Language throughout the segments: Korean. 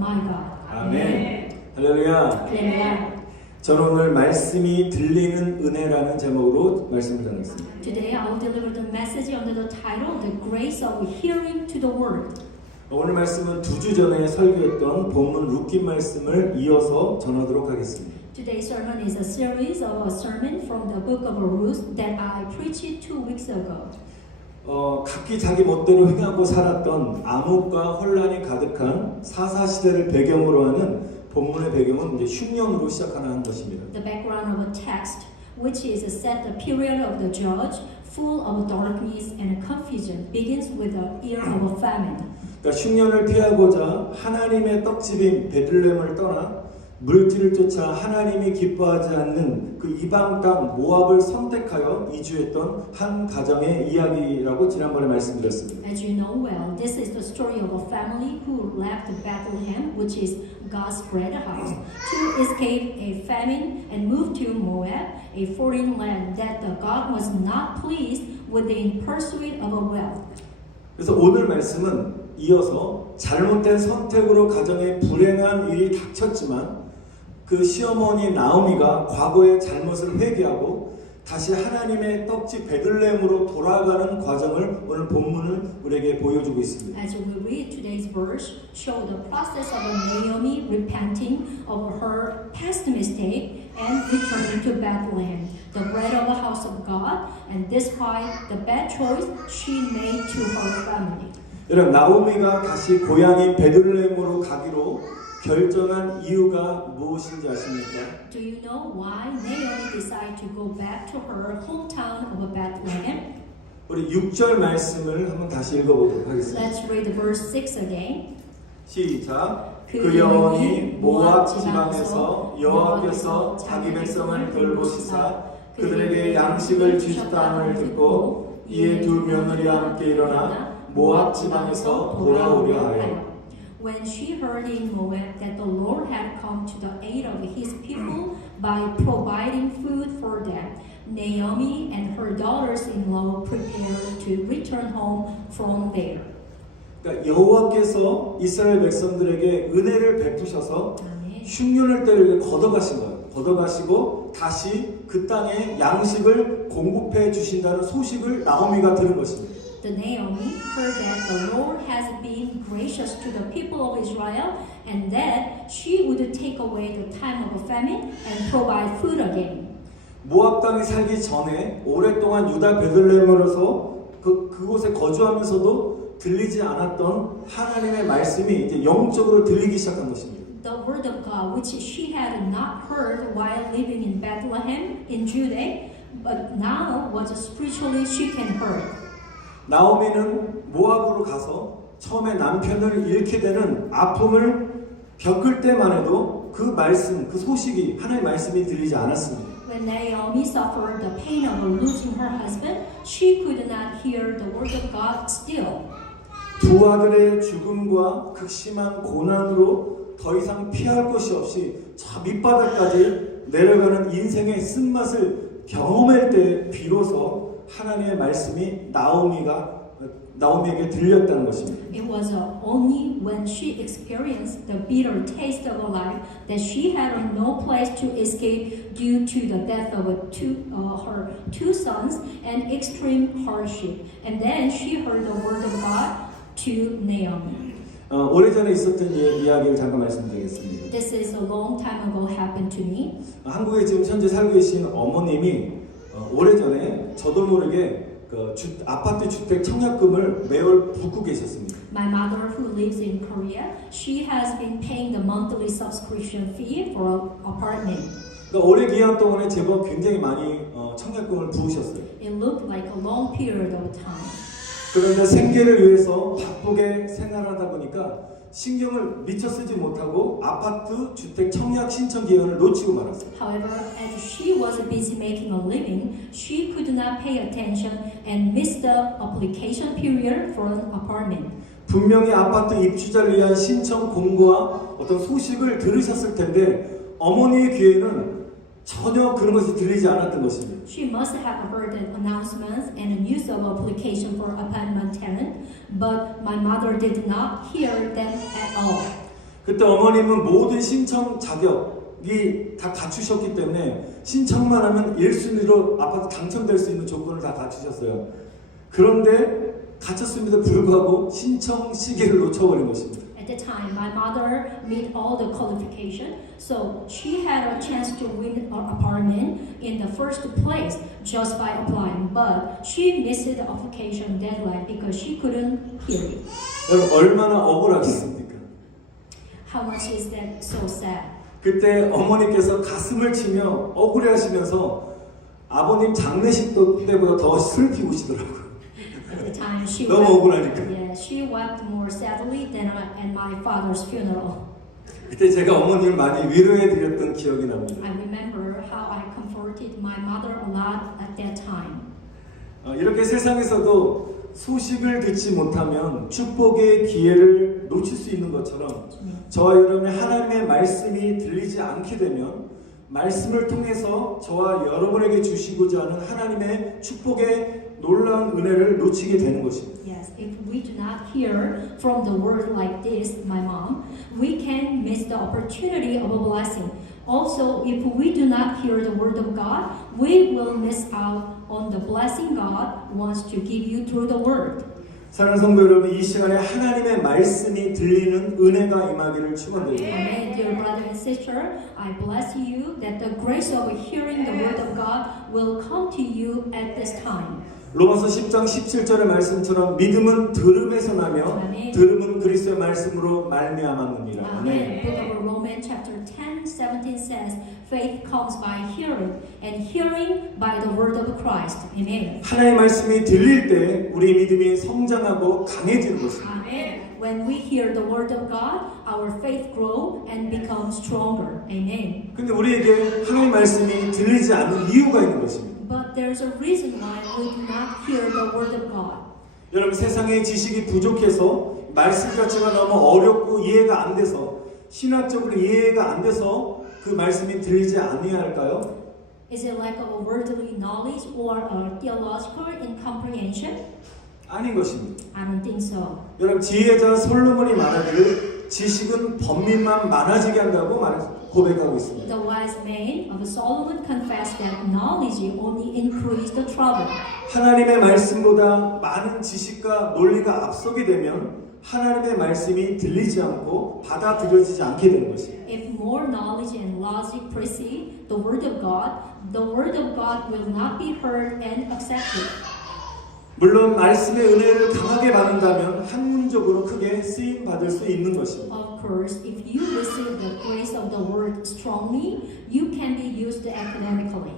my God. 아멘. 할렐루야. Hallelujah. 저는 오늘 말씀이 들리는 은혜라는 제목으로 말씀을 전했습니다. Today I will deliver the message under the title The Grace of Hearing to the Word. 오늘 말씀은 2주 전에 설교했던 본문 룻기 말씀을 이어서 전하도록 하겠습니다. Today's sermon is a series of a sermon from the book of Ruth that I preached 2 weeks ago. 각기 자기 멋대로 행하고 살았던 암흑과 혼란이 가득한 사사시대를 배경으로 하는 본문의 배경은 이제 흉년으로 시작하는 것입니다. The background of a text which is set the period of the judge full of darkness and confusion begins with the year of a famine. 그러니까 흉년을 피하고자 하나님의 떡집인 베들레헴을 떠나 물질을 쫓아 하나님이 기뻐하지 않는 그 이방 땅 모압을 선택하여 이주했던 한 가정의 이야기라고 지난번에 말씀드렸습니다. As you know well, this is the story of a family who left Bethlehem, which is God's bread house, to escape a famine and move to Moab, a foreign land that the God was not pleased with in pursuit of a wealth. 그래서 오늘 말씀은 이어서 잘못된 선택으로 가정에 불행한 일이 닥쳤지만 그 시어머니 나오미가 과거의 잘못을 회개하고 다시 하나님의 떡집 베들레헴으로 돌아가는 과정을 오늘 본문은 우리에게 보여주고 있습니다. As we read today's verse, show the process of Naomi repenting of her past mistake and returning to Bethlehem, the bread of the house of God, and despite the bad choice she made to her family. 여러분, 나오미가 다시 고향인 베들레헴으로 가기로 결정한 이유가 무엇인지 아십니까? Do you know why Naomi decided to go back to her hometown of Bethlehem? 우리 6절 말씀을 한번 다시 읽어보도록 하겠습니다. Let's read verse 6 again. 시작. 그 여인이 모압 지방에서 여호와께서 자기 백성을 돌보시사 그들에게 양식을 주셨다함을 듣고 이에 두 며느리와 함께 일어나 모압 지방에서 돌아오려 하여. When she heard in Moab that the Lord had come to the aid of his people by providing food for them, Naomi and her daughters-in-law prepared to return home from there. 그러니까 여호와께서 이스라엘 백성들에게 은혜를 베푸셔서 흉년을 때를 걷어가신 거예요. 걷어가시고 다시 그 땅에 양식을 공급해 주신다는 소식을 나오미가 들은 것입니다. The Naomi heard that the Lord has been gracious to the people of Israel and that she would take away the time of a famine and provide food again. 모압 땅에 살기 전에 오랫동안 유다 베들레헴으로서 그곳에 거주하면서도 들리지 않았던 하나님의 말씀이 이제 영적으로 들리기 시작한 것입니다. The word of God, which she had not heard while living in Bethlehem in Judah, but now was spiritually she can heard. 나오미는 모압으로 가서 처음에 남편을 잃게 되는 아픔을 겪을 때만 해도 그 말씀, 그 소식이 하나님의 말씀이 들리지 않았습니다. When Naomi suffered the pain of losing her husband, she could not hear the word of God still. 두 아들의 죽음과 극심한 고난으로 더 이상 피할 곳이 없이 저 밑바닥까지 내려가는 인생의 쓴맛을 경험할 때 비로소 하나님의 말씀이 나오미에게 들렸다는 것입니다. It was only when she experienced the bitter taste of life that she had no place to escape due to the death of her two sons and extreme hardship. And then she heard the word of God to Naomi. 오래전에 있었던 이야기를 잠깐 말씀드리겠습니다. This is a long time ago happened to me. 한국에 지금 현재 살고 계신 어머님이 오래전에 저도 모르게 그 아파트 주택 청약금을 매월 붓고 계셨습니다. My mother, who lives in Korea, she has been paying the monthly subscription fee for an apartment. 그러니까 오래 기간 동안에 제법 굉장히 많이 청약금을 부으셨어요. It looked like a long period of time. 그런데 생계를 위해서 바쁘게 생활하다 보니까 신경을 미처 쓰지 못하고 아파트 주택 청약 신청 기간을 놓치고 말았어요. However, as she was busy making a living, she could not pay attention and missed the application period for an apartment. 분명히 아파트 입주자를 위한 신청 공고와 어떤 소식을 들으셨을 텐데 어머니의 귀에는 전혀 그런 것이 들리지 않았던 것입니다. She must have heard the announcements and the news of application for apartment tenant, but my mother did not hear them at all. 그때 어머님은 모든 신청 자격이 다 갖추셨기 때문에 신청만 하면 1순위로 아파트 당첨될 수 있는 조건을 다 갖추셨어요. 그런데 갖췄음에도 불구하고 신청 시기를 놓쳐버린 것입니다. At the time, my mother met all the qualification, so she had a chance to win an apartment in the first place just by applying. But she missed the application deadline because she couldn't hear it. 여러분 얼마나 억울하겠습니까? How much is that so sad? 그때 어머니께서 가슴을 치며 억울해하시면서 아버님 장례식 때보다 더 슬피 우시더라고요. At the time, she 너무 wept, 억울하니까. yeah, she wept more sadly than at my father's funeral. 그때 제가 어머님을 많이 위로해드렸던 기억이 납니다. I remember how I comforted my mother a lot at that time. 이렇게 세상에서도 소식을 듣지 못하면 축복의 기회를 놓칠 수 있는 것처럼 저와 여러분의 하나님의 말씀이 들리지 않게 되면 말씀을 통해서 저와 여러분에게 주시고자 하는 하나님의 축복의 놀라운 은혜를 놓치게 되는 것입니다. Yes, if we do not hear from the word like this, my mom, we can miss the opportunity of a blessing. Also, if we do not hear the word of God, we will miss out on the blessing God wants to give you through the word. 사랑하는 성도 여러분, 이 시간에 하나님의 말씀이 들리는 은혜가 임하기를 축원드립니다. Amen. Dear brother and sister, I bless you that the grace of hearing the word of God will come to you at this time. 로마서 10장 17절의 말씀처럼 믿음은 들음에서 나며 아멘. 들음은 그리스도의 말씀으로 말미암았느니라. Amen. Book of Romans chapter 10:17 says, faith comes by hearing, and hearing by the word of Christ. Amen. 하나님의 말씀이 들릴 때 우리 믿음이 성장하고 강해지는 것입니다. Amen. When we hear the word of God, our faith grows and becomes stronger. Amen. 근데 우리에게 하나님의 말씀이 들리지 않는 이유가 있는 것입니다. But there's a reason why we do not hear the word of God. 여러분 세상의 지식이 부족해서 말씀 자체가 너무 어렵고 이해가 안 돼서 신학적으로 이해가 안 돼서 그 말씀이 들리지 아니할까요? Is it lack of a worldly knowledge or a theological incomprehension? 아닌 것입니다. I don't think so. 여러분 지혜자 솔로몬이 말하기를 지식은 범민만 많아지게 한다고 고백하고 있습니다. The wise man of Solomon confessed that knowledge only increased the trouble. 하나님의 말씀보다 많은 지식과 논리가 앞서게 되면 하나님의 말씀이 들리지 않고 받아들여지지 않게 되는 것입니다. If more knowledge and logic precede the word of God will not be heard and accepted. 물론 말씀의 은혜를 강하게 받는다면 학문적으로 크게 쓰임 받을 수 있는 것입니다. Of course, if you receive the grace of the word strongly, you can be used academically.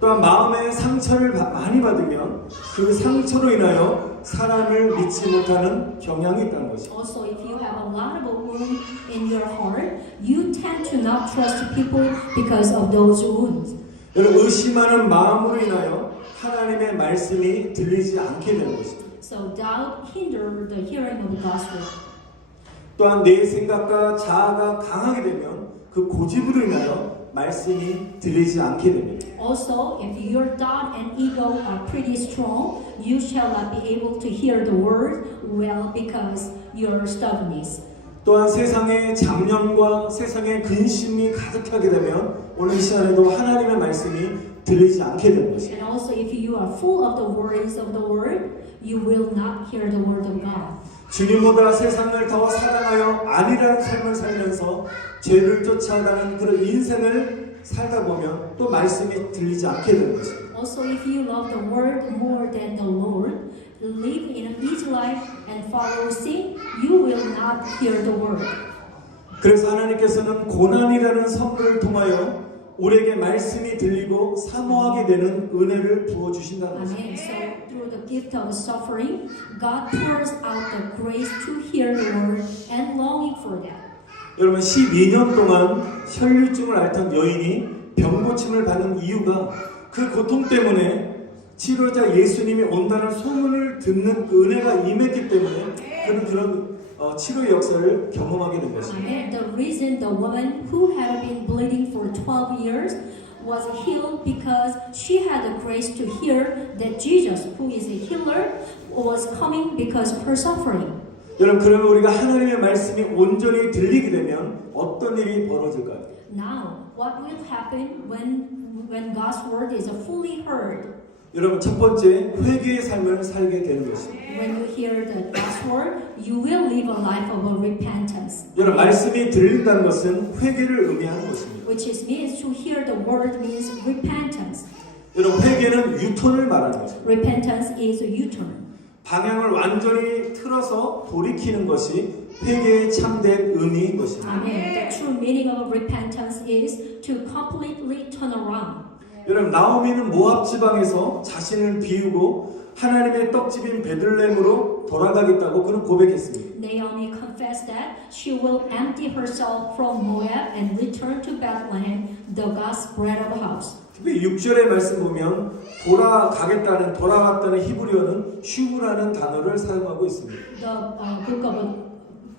또한 마음의 상처를 많이 받으면 그 상처로 인하여 사람을 믿지 못하는 경향이 있다는 것입니다. Also, if you have a lot of wound in your heart, you tend to not trust people because of those wounds. 여러분 의심하는 마음으로 인하여 하나님의 말씀이 들리지 않게 되는 것입니다. So doubt hinder the hearing of God's word. 또한 내 생각과 자아가 강하게 되면 그 고집으로 인하여 말씀이 들리지 않게 됩니다. Also, if your thought and ego are pretty strong, you shall not be able to hear the word well because your stubbornness. 또한 세상의 잡념과 세상의 근심이 가득하게 되면 오늘 이 시간에도 하나님의 말씀이 들리지 않게 되는 것입니다. And also, if you are full of the worries of the word, you will not hear the word of God. 주님보다 세상을 더 사랑하여 안일한 삶을 살면서 죄를 쫓아가는 그런 인생을 살다 보면 또 말씀이 들리지 않게 되는 것입니다. Also, if you love the word more than the Lord, live in an easy life and follow sin, you will not hear the word. 그래서 하나님께서는 고난이라는 선물을 통하여 우리에게 말씀이 들리고 사모하게 되는 은혜를 부어 주신다는 것입니다. Amen. So through the gift of suffering, God pours out the grace to hear the word and longing for that. 여러분 12년 동안 혈류증을 앓던 여인이 병고침을 받는 이유가 그 고통 때문에 치료자 예수님이 온다는 소문을 듣는 그 은혜가 임했기 때문에 그는 그런 치료의 역사를 경험하게 된 것입니다. Amen. The reason the woman who had been bleeding for 12 years was healed because she had the grace to hear that Jesus, who is a healer, was coming because of her suffering. 여러분 그러면 우리가 하나님의 말씀이 온전히 들리게 되면 어떤 일이 벌어질까요? Now, what will happen when God's word is fully heard? 여러분 첫 번째 회개의 삶을 살게 되는 것입니다. When you hear the God's word, you will live a life of repentance. 여러분 말씀이 들린다는 것은 회개를 의미하는 것입니다. Which is means to hear the word means repentance. 여러분 회개는 유턴을 말하는 것입니다. Repentance is a U-turn. 방향을 완전히 틀어서 돌이키는 것이 회개의 참된 의미인 것입니다. Amen. The true meaning of repentance is to completely turn around. 여러분 나오미는 모압 지방에서 자신을 비우고 하나님의 떡집인 베들레헴으로 돌아가겠다고 그는 고백했습니다. Naomi confessed that she will empty herself from Moab and return to Bethlehem, the God's bread of house. 특히 6절의 말씀 보면 돌아갔다는 히브리어는 슈브라는 단어를 사용하고 있습니다. The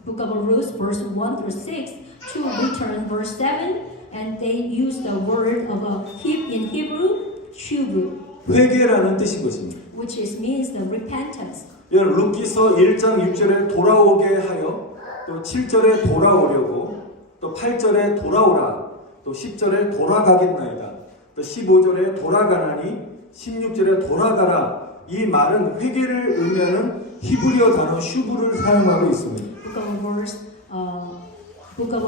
book of Ruth, verse 1 through 6, to return, verse 7, and they use the word of in Hebrew, shuvu, 회개라는 뜻인 것입니다. which means the repentance. 여러분 루키서 1장 6절에 돌아오게 하여 또 7절에 돌아오려고 또 8절에 돌아오라 또 10절에 돌아가겠나이다 또 15절에 돌아가나니 16절에 돌아가라 이 말은 회개를 의미하는 히브리어 단어 슈브를 사용하고 있습니다. Book of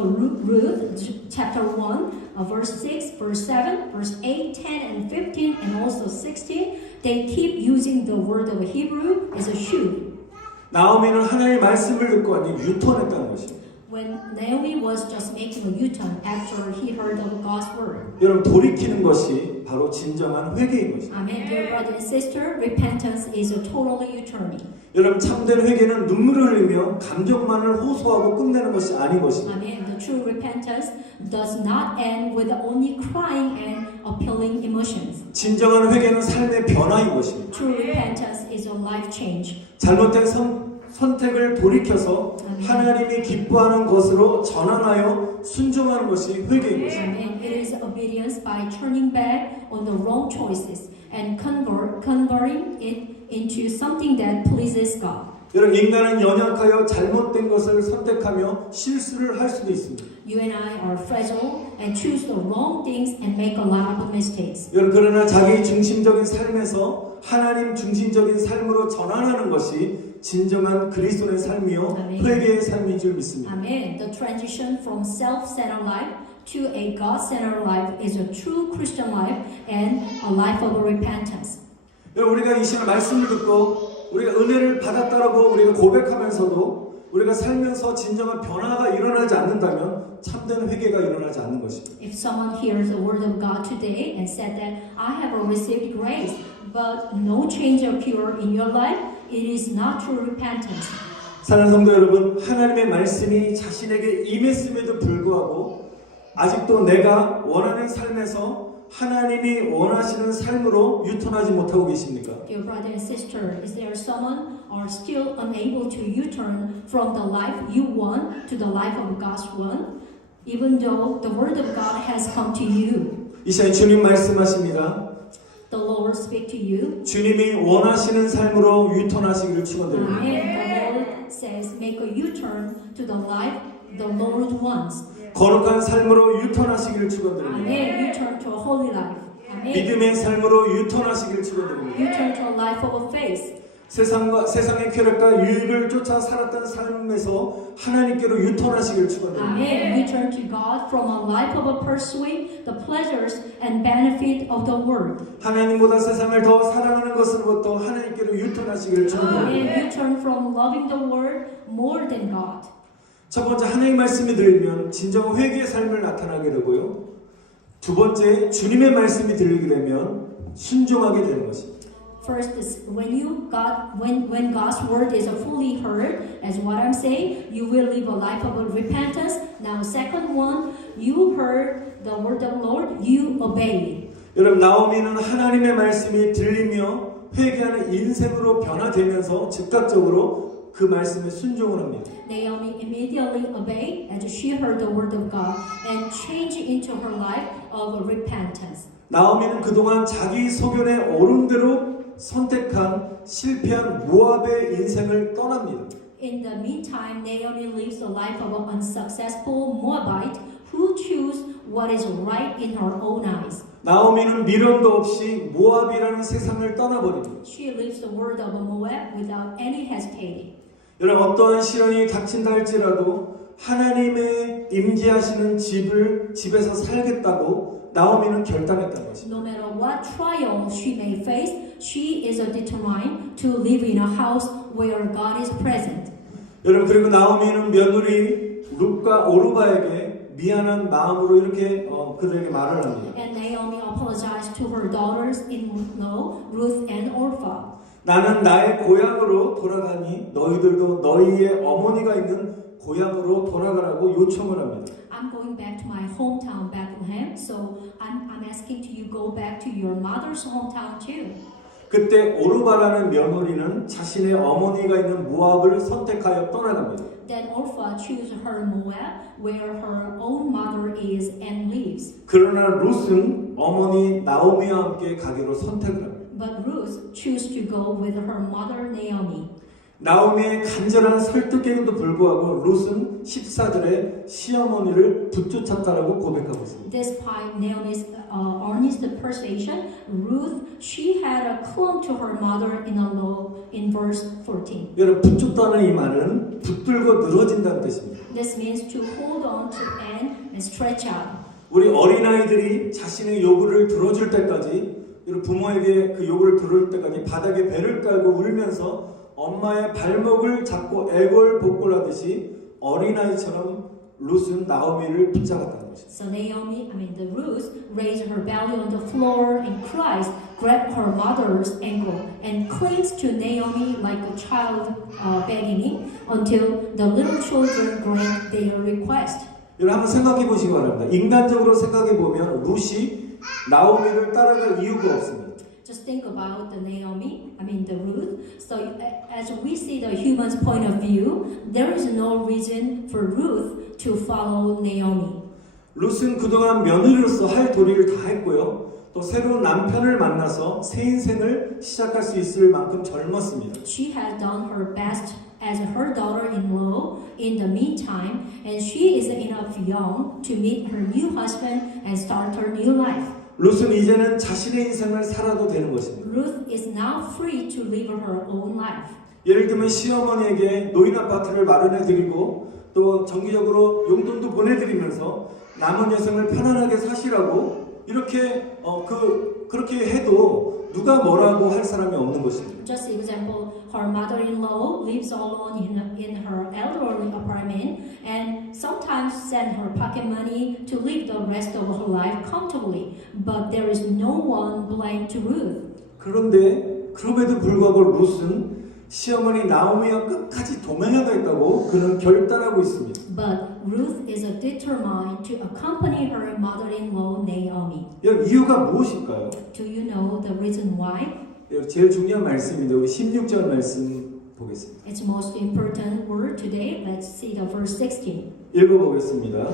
Ruth, chapter 1, verse 6, verse 7, verse 8, 10, and 15, and also 16. They keep using the word of Hebrew as a shoe. 나오미는 하나님의 말씀을 듣고 완전히 유턴했다는 것입니다. When Naomi was just making a U-turn after he heard of God's word. 여러분 돌이키는 것이 바로 진정한 회개인 것입니다. Amen. Dear brother and sister, repentance is a totally U-turning. 여러분 참된 회개는 눈물을 흘리며 감정만을 호소하고 끝내는 것이 아닌 것입니다. Amen. The true repentance does not end with only crying and appealing emotions. 진정한 회개는 삶의 변화인 것입니다. True repentance is a life change. 잘못된 선택을 돌이켜서 하나님이 기뻐하는 것으로 전환하여 순종하는 것이 회개인 것입니다. Amen. It is obedience by turning back on the wrong choices and converting it into something that pleases God. 여러분 인간은 연약하여 잘못된 것을 선택하며 실수를 할 수도 있습니다. You and I are fragile and choose the wrong things and make a lot of mistakes. 여러분 그러나 자기 중심적인 삶에서 하나님 중심적인 삶으로 전환하는 것이 진정한 그리스도의 삶이요 회개의 삶인 줄 믿습니다. Amen. The transition from self-centered life to a God-centered life is a true Christian life and a life of repentance. 여러분 우리가 이 시간 말씀을 듣고 우리가 은혜를 받았다라고 우리가 고백하면서도 우리가 살면서 진정한 변화가 일어나지 않는다면 참된 회개가 일어나지 않는 것입니다. If someone hears the word of God today and said that I have received grace, but no change occurred in your life, it is not true repentance. 사랑하는 성도 여러분, 하나님의 말씀이 자신에게 임했음에도 불구하고 아직도 내가 원하는 삶에서 하나님이 원하시는 삶으로 유턴하지 못하고 계십니까? Dear brother and sister, is there someone are still unable to U-turn from the life you want to the life of God's one, even though the word of God has come to you? 이 시간 주님 말씀하십니다. The Lord speak to you. 주님이 원하시는 삶으로 유턴하시기를 축원드립니다. And the Lord says, make a U-turn to the life the Lord wants. 거룩한 삶으로 유턴하시기를 축원드립니다. Amen. U-turn to a holy life. Amen. 믿음의 삶으로 유턴하시기를 축원드립니다. U-turn to a life of faith. 세상의 쾌락과 유익을 쫓아 살았던 삶에서 하나님께로 유턴하시기를 축원드립니다. Amen. U-turn to God from a life of a pursuing the pleasures and benefit of the world. 하나님보다 세상을 더 사랑하는 것으로부터 하나님께로 유턴하시기를 축원드립니다. Amen. U-turn from loving the world more than God. 첫 번째 하나님의 말씀이 들리면 진정 회개의 삶을 나타나게 되고요. 두 번째 주님의 말씀이 들리게 되면 순종하게 되는 것입니다. First is when God's word is fully heard, as what I'm saying, you will live a life of repentance. Now, second one, you heard the word of the Lord, you obey. 여러분 나오미는 하나님의 말씀이 들리며 회개하는 인생으로 변화되면서 즉각적으로 그 말씀에 순종을 합니다. Naomi immediately obeyed as she heard the word of God and changed into her life of repentance. 나오미는 그동안 자기 소견에 옳은 대로 선택한 실패한 모압의 인생을 떠납니다. In the meantime, Naomi lives the life of an unsuccessful Moabite who choose what is right in her own eyes. 나오미는 미련도 없이 모압이라는 세상을 떠나버립니다. She leaves the world of Moab without any hesitating. 여러분 어떠한 시련이 닥친다 할지라도 하나님의 임재하시는 집에서 살겠다고 나오미는 결단했다는 것입니다. No matter what trial she may face, she is determined to live in a house where God is present. 여러분 그리고 나오미는 며느리 룻과 오르바에게 미안한 마음으로 이렇게 그들에게 말을 합니다. And Naomi apologized to her daughters-in-law, Ruth and Orpah. 나는 나의 고향으로 돌아가니 너희들도 너희의 어머니가 있는 고향으로 돌아가라고 요청을 합니다. I'm going back to my hometown, Bethlehem, so I'm asking to you go back to your mother's hometown too. 그때 오르바라는 며느리는 자신의 어머니가 있는 모압을 선택하여 떠나갑니다. Then Orpah chose her Moab, where her own mother is and lives. 그러나 룻은 어머니 나오미와 함께 가기로 선택을 합니다. But Ruth chose to go with her mother Naomi. 나오미의 간절한 설득에도 불구하고 룻은 14절에 시어머니를 붙쫓았다라고 고백하고 있습니다. Despite Naomi's earnest persuasion, Ruth, she had clung to her mother-in-law in verse 14. 여러분 붙쫓다는 이 말은 붙들고 늘어진다는 뜻입니다. This means to hold on to and stretch out. 우리 어린아이들이 자신의 요구를 들어줄 때까지 부모에게 그 요구를 들을 때까지 바닥에 배를 깔고 울면서 엄마의 발목을 잡고 애걸복걸하듯이 어린아이처럼 룻은 나오미를 붙잡았다는 것입니다. So the Ruth raised her belly on the floor and cries, grabbed her mother's ankle and clings to Naomi like a child begging until the little children grant their request. 여러분 한번 생각해 보시기 바랍니다. 인간적으로 생각해 보면 룻이 나오미를 따라갈 이유가 없습니다. Just think about the Ruth. So as we see the human's point of view, there is no reason for Ruth to follow Naomi. 룻은 그동안 며느리로서 할 도리를 다 했고요. 또 새로운 남편을 만나서 새 인생을 시작할 수 있을 만큼 젊었습니다. She has done her best as her daughter-in-law in the meantime, and she is enough young to meet her new husband and start her new life. 룻은 이제는 자신의 인생을 살아도 되는 것입니다. Ruth is now free to live her own life. 예를 들면 시어머니에게 노인 아파트를 마련해드리고 또 정기적으로 용돈도 보내드리면서 남은 여생을 편안하게 사시라고 이렇게 그렇게 해도 누가 뭐라고 할 사람이 없는 것입니다. Just example, her mother-in-law lives alone in her elderly apartment and sometimes send her pocket money to live the rest of her life comfortably. But there is no one blamed to Ruth. 그런데 그럼에도 불구하고 룻은 시어머니 나오미와 끝까지 동행하겠다고 그는 결단하고 있습니다. But Ruth is determined to accompany her mother-in-law Naomi. 여러분 이유가 무엇일까요? Do you know the reason why? 제일 중요한 말씀인데 우리 16절 말씀 보겠습니다. It's most important word today. Let's see the verse 16. 읽어보겠습니다.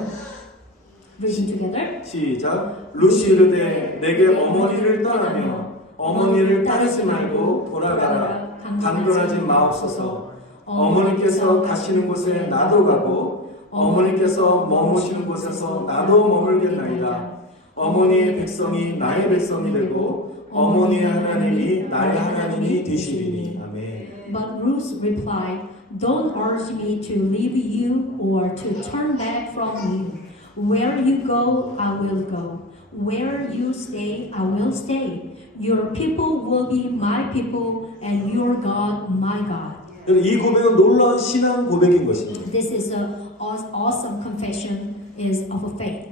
Reading together. 시작. 룻이 이르되 내게 어머니를 떠나며 어머니를 따르지 말고 돌아가라. 강변하지 마옵소서. 어머니께서 가시는 곳에 나도 가고 어머니께서 머무시는 곳에서 나도 머물겠나이다. 어머니의 백성이 나의 백성이 되고 어머니의 하나님이 나의 하나님이 되시리니. 아멘. But Ruth replied, "Don't urge me to leave you or to turn back from you. Where you go, I will go. Where you stay, I will stay. Your people will be my people, and your God my God." 이 고백은 놀라운 신앙 고백인 것입니다. This is an awesome confession of faith.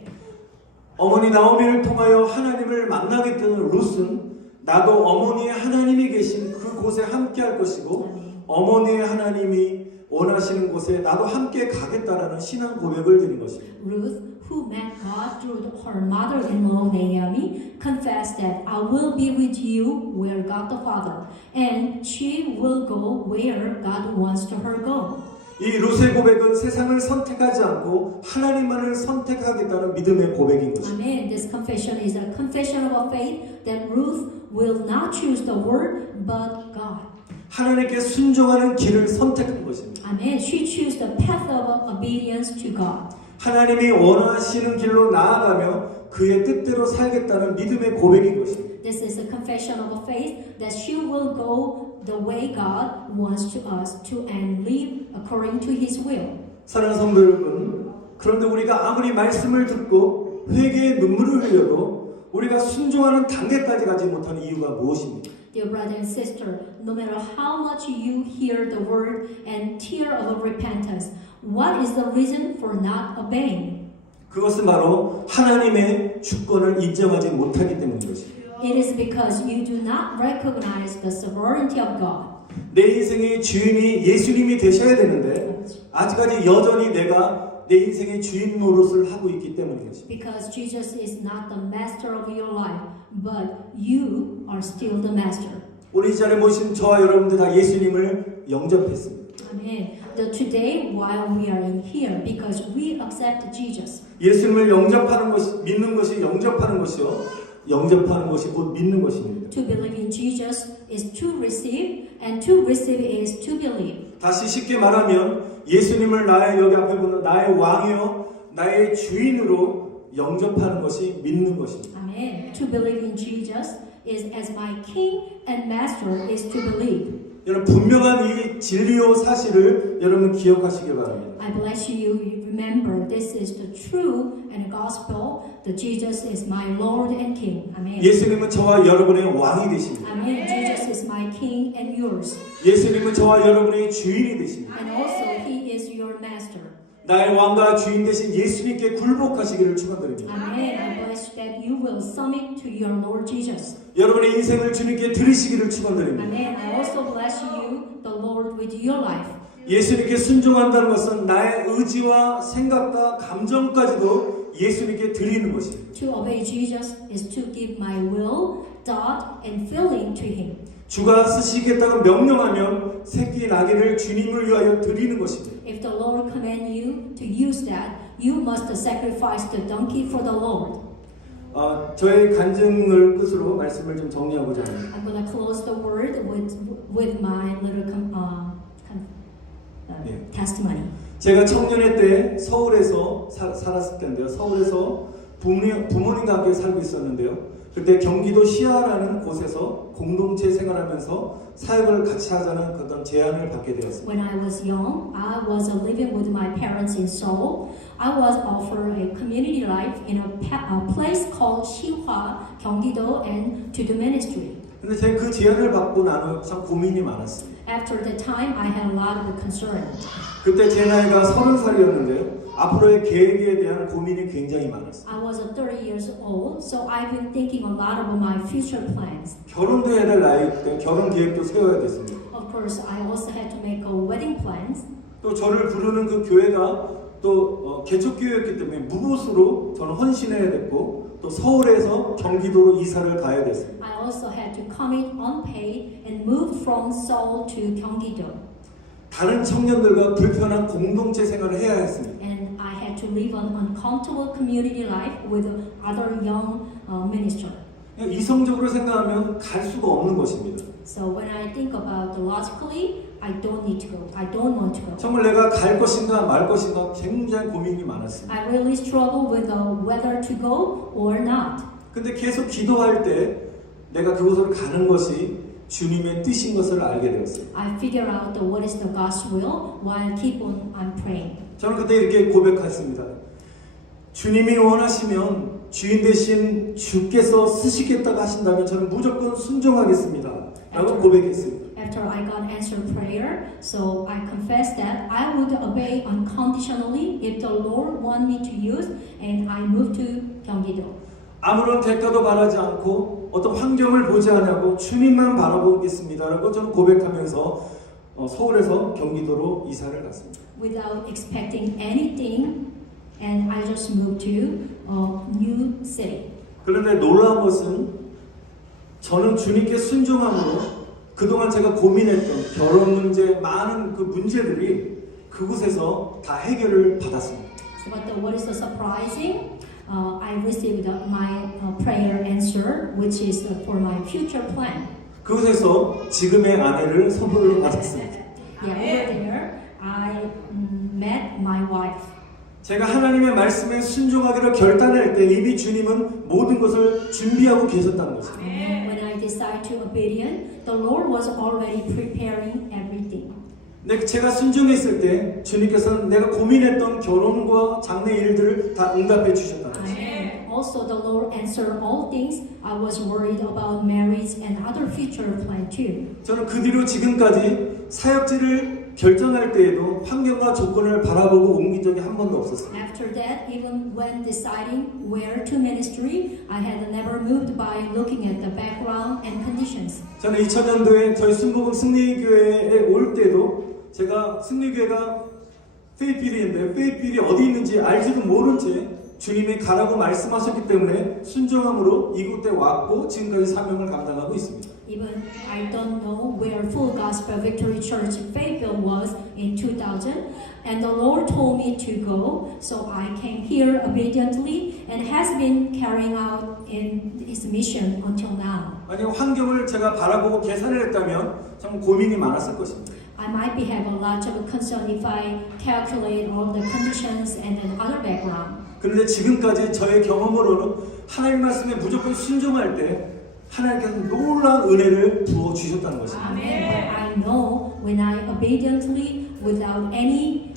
어머니 나오미를 통하여 하나님을 만나게 되는 룻은 나도 어머니의 하나님이 계신 그곳에 함께 할 것이고 어머니의 하나님이 원하시는 곳에 나도 함께 가겠다라는 신앙 고백을 드린 것입니다. Ruth, who met God through her mother-in-law Naomi, confessed that I will be with you where God the Father, and she will go where God wants her to go. 이 룻의 고백은 세상을 선택하지 않고 하나님만을 선택하겠다는 믿음의 고백인 것입니다. Amen. This confession is a confession of faith that Ruth will not choose the world but God. 하나님께 순종하는 길을 선택한 것입니다. Amen. She chose the path of obedience to God. 하나님이 원하시는 길로 나아가며 그의 뜻대로 살겠다는 믿음의 고백인 것입니다. This is a confession of a faith that she will go the way God wants to us to and live according to His will. 사랑하는 성도 여러분, 그런데 우리가 아무리 말씀을 듣고 회개의 눈물을 흘려도 우리가 순종하는 단계까지 가지 못하는 이유가 무엇입니까? Dear brother and sister, no matter how much you hear the word and tear of repentance, what is the reason for not obeying? 그것은 바로 하나님의 주권을 인정하지 못하기 때문인 것입니다. It is because you do not recognize the sovereignty of God. 내 인생의 주인이 예수님이 되셔야 되는데 아직까지 여전히 내가 내 인생의 주인 노릇을 하고 있기 때문인 것입니다. Because Jesus is not the master of your life, but you are still the master. 우리 이 자리에 모신 저와 여러분들 다 예수님을 영접했습니다. Amen. Today, while we are in here, because we accept Jesus. 예수님을 영접하는 것이 믿는 것이 영접하는 것이요. 영접하는 것이 곧 믿는 것입니다. To believe in Jesus is to receive, and to receive is to believe. 다시 쉽게 말하면 예수님을 나의 여기 앞에 보는 나의 왕이요 나의 주인으로 영접하는 것이 믿는 것입니다. Amen. To believe in Jesus is as my King and Master is to believe. 여러분 분명한 이 진리요 사실을 여러분 기억하시길 바랍니다. I bless you. Remember, this is the true and gospel. That Jesus is my Lord and King. Amen. 예수님은 저와 여러분의 왕이 되십니다. Amen. Jesus is my King and yours. 예수님은 저와 여러분의 주인이 되십니다. And also, He is your Master. 나의 왕과 주인 되신 예수님께 굴복하시기를 축원드립니다. Amen. I bless that you will submit to your Lord Jesus. 여러분의 인생을 주님께 드리시기를 축원드립니다. Amen. I also bless you, the Lord, with your life. 예수님께 순종한다는 것은 나의 의지와 생각과 감정까지도 예수님께 드리는 것입니다. To obey Jesus is to give my will, thought, and feeling to Him. 주가 쓰시겠다고 명령하면 새끼 나귀를 주님을 위하여 드리는 것입니다. If the Lord command you to use that, you must sacrifice the donkey for the Lord. 저의 간증을 끝으로 말씀을 좀 정리하고자 합니다. I'm going to close the word with my little testimony. 제가 청년회 때 서울에서 살았을 때인데요. 서울에서 부모님과 함께 살고 있었는데요. 그때 경기도 시아라는 곳에서 공동체 생활하면서 사역을 같이 하자는 그런 제안을 받게 되었습니다. When I was young, I was living with my parents in Seoul. I was offered a community life in a place called Sihwa, Gyeonggi-do, and to the ministry. 근데 제가 그 제안을 받고 나서 참 고민이 많았습니다. After that time, I had a lot of concern. 그때 제 나이가 30살이었는데요. 앞으로의 계획에 대한 고민이 굉장히 많았어요. I was 30 years old, so I've been thinking a lot about my future plans. 결혼도 해야 될 나이 때 결혼 계획도 세워야 됐습니다. Of course, I also had to make a wedding plans. 또 저를 부르는 그 교회가 또 개척교회였기 때문에 무보수로 저는 헌신해야 됐고 또 서울에서 경기도로 이사를 가야 됐습니다. I also had to commit unpaid and move from Seoul to Gyeonggi-do. 다른 청년들과 불편한 공동체 생활을 해야 했습니다. And I had to live an uncomfortable community life with other young ministers. 이성적으로 생각하면 갈 수가 없는 것입니다. So when I think about it logically, I don't need to go. I don't want to go. 정말 내가 갈 것인가 말 것인가 굉장히 고민이 많았습니다. I really struggle with whether to go or not. 근데 계속 기도할 때 내가 그곳으로 가는 것이 주님의 뜻인 것을 알게 되었어요. I figure out what is the God's will while keep on praying. 저는 그때 이렇게 고백했습니다. 주님이 원하시면 주인 대신 주께서 쓰시겠다고 하신다면 저는 무조건 순종하겠습니다. 라고 고백했습니다. After I got answered prayer, so I confessed that I would obey unconditionally if the Lord want me to use, and I moved to Gyeonggi-do. 아무런 대가도 바라지 않고 어떤 환경을 보지 않냐고 주님만 바라보겠습니다라고 저는 고백하면서 서울에서 경기도로 이사를 갔습니다. Without expecting anything, and I just moved to a new city. 그런데 놀라운 것은 저는 주님께 순종함으로 그동안 제가 고민했던 결혼 문제, 많은 그 문제들이 그곳에서 다 해결을 받았습니다. But what is the surprising? I received my prayer answer, which is for my future plan. 그곳에서 지금의 아내를 선물로 받았습니다. Yeah, over there, I met my wife. 제가 하나님의 말씀에 순종하기로 결단할 때 이미 주님은 모든 것을 준비하고 계셨다는 것입니다. When I decided to obedient, the Lord was already preparing everything. 근데 제가 순종했을 때 주님께서는 내가 고민했던 결혼과 장래 일들을 다 응답해 주셨다는 것입니다. And also the Lord answered all things. I was worried about marriage and other future plan too. 저는 그 뒤로 지금까지 사역지를 결정할 때에도 환경과 조건을 바라보고 옮긴 적이 한 번도 없었어요. After that, even when deciding where to ministry, I had never moved by looking at the background and conditions. 저는 2000년도에 저희 순복음 승리교회에 올 때도 제가 승리교회가 페이필인데 페이필이 어디 있는지 알지도 모른 채 주님이 가라고 말씀하셨기 때문에 순종함으로 이곳에 왔고 지금까지 사명을 감당하고 있습니다. Even I don't know where Full Gospel Victory Church Fayetteville was in 2000, and the Lord told me to go, so I came here obediently and has been carrying out in His mission until now. 만약 환경을 제가 바라보고 계산을 했다면 참 고민이 많았을 것입니다. I might be have a lot of concern if I calculate all the conditions and then other background. 그런데 지금까지 저의 경험으로는 하나님 말씀에 무조건 순종할 때 하나님께서 놀라운 은혜를 부어 주셨다는 것입니다. But I know when I obediently, without any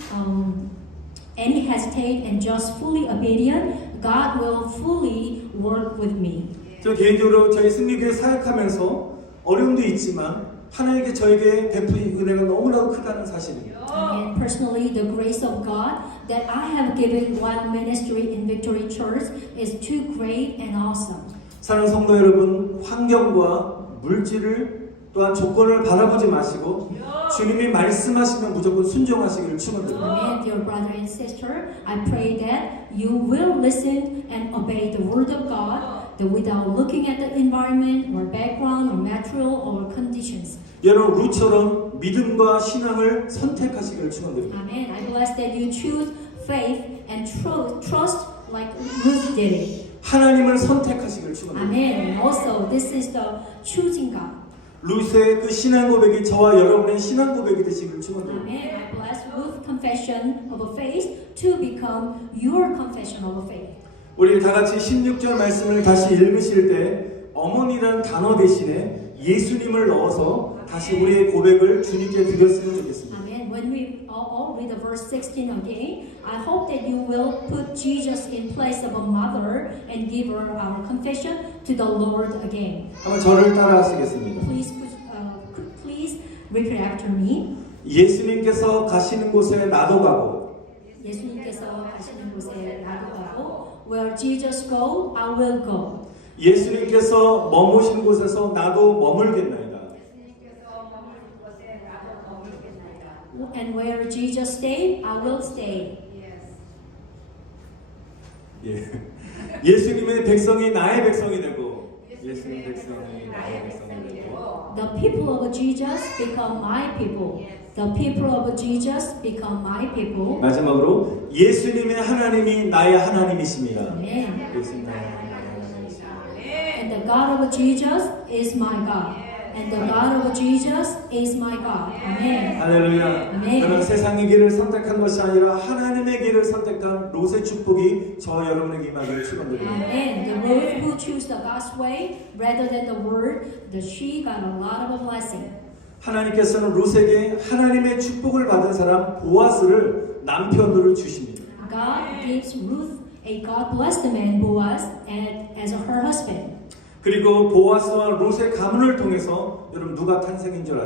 hesitate and just fully obedient, God will fully work with me. 저 개인적으로 저희 승리교회 사역하면서 어려움도 있지만 하나님께 저에게 베푸신 은혜가 너무나도 크다는 사실입니다. And personally, the grace of God that I have given while ministry in Victory Church is too great and awesome. 사랑하는 성도 여러분, 환경과 물질을 또한 조건을 바라보지 마시고 주님이 말씀하시면 무조건 순종하시기를 축원드립니다. And dear brother and sister, I pray that you will listen and obey the word of God, that without looking at the environment or background or material or conditions. 여러분 루처럼 믿음과 신앙을 선택하시기를 축원드립니다. Amen. I bless that you choose faith and trust like Ruth did it. 하나님을 선택하시기를 축원드립니다. Amen. And also, this is the choosing God. 루스의 그 신앙 고백이 저와 여러분의 신앙 고백이 되시기를 축원드립니다. Amen. I bless Ruth's confession of a faith to become your confession of a faith. 우리 다 같이 16절 말씀을 다시 읽으실 때 어머니라는 단어 대신에 예수님을 넣어서 다시 우리의 고백을 주님께 드렸으면 좋겠습니다. Amen. When we all read the verse 16 again, I hope that you will put Jesus in place of a mother and give her our confession to the Lord again. 한번 저를 따라하시겠습니다. Please repeat after me. 예수님께서 가시는 곳에 나도 가고 예수님께서 가시는 곳에 나도 가고, where Jesus go, I will go. 예수님께서 머무신 곳에서 나도 머물겠나이다. And where Jesus stay, I will stay. 예. 예수님의 백성이 나의 백성이 되고 예수님 백성이 나의 백성이 되고 The people of Jesus become my people. The people of Jesus become my people. 마지막으로 예수님의 하나님이 나의 하나님이십니다. Amen. 예수님 나의 하나님이십니다. And the God of Jesus is my God. And the God of Jesus is my God. Amen. 할렐루야. 아멘. 저는 세상의 길을 선택한 것이 아니라 하나님의 길을 선택한 롯의 축복이 저와 여러분에게 임하기를 축원드립니다. Amen. The Ruth who choose the God's way rather than the word, she got a lot of a blessing. 하나님께서는 롯에게 하나님의 축복을 받은 사람 보아스를 남편으로 주십니다. God gives Ruth a God blessed man Boaz as her husband. 그리고 보아스와 롯의 가문을 통해서 여러분 누가 탄생인 줄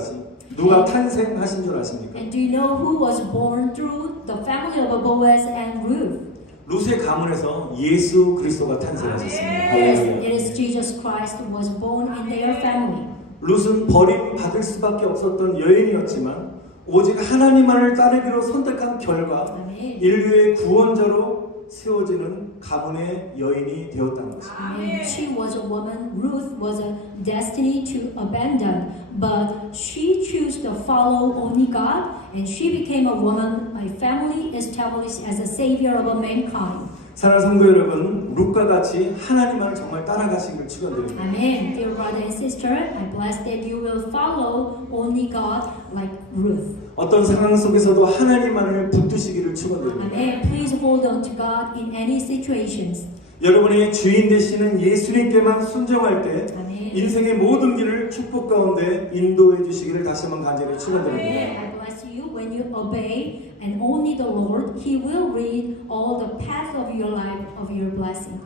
누가 탄생하신 줄 아십니까? And do you know who was born through the family of Boaz and Ruth? 롯의 가문에서 예수 그리스도가 탄생하셨습니다. Yes, it is Jesus Christ who was born in their family. 롯은 버림받을 수밖에 없었던 여인이었지만 오직 하나님만을 따르기로 선택한 결과 아멘. 인류의 구원자로 세워지는 가문의 여인이 되었다는 것입니다. Amen. She was a woman. Ruth was a destiny to abandon, but she chose to follow only God, and she became a woman, a family established as a savior of mankind. 사랑하는 성도 여러분, 룻과 같이 하나님만을 정말 따라가시길 축원드립니다. Amen. Dear brother and sister, I bless that you will follow only God like Ruth. 어떤 상황 속에서도 하나님만을 붙드시기를 축원드립니다. Amen. Please hold on to God in any situations. 여러분이 주인 되시는 예수님께만 순종할 때 아멘. 인생의 모든 길을 축복 가운데 인도해 주시기를 다시 한번 간절히 축원드립니다. I bless you when you obey and only the Lord. He will lead all the path of your life, of your blessing.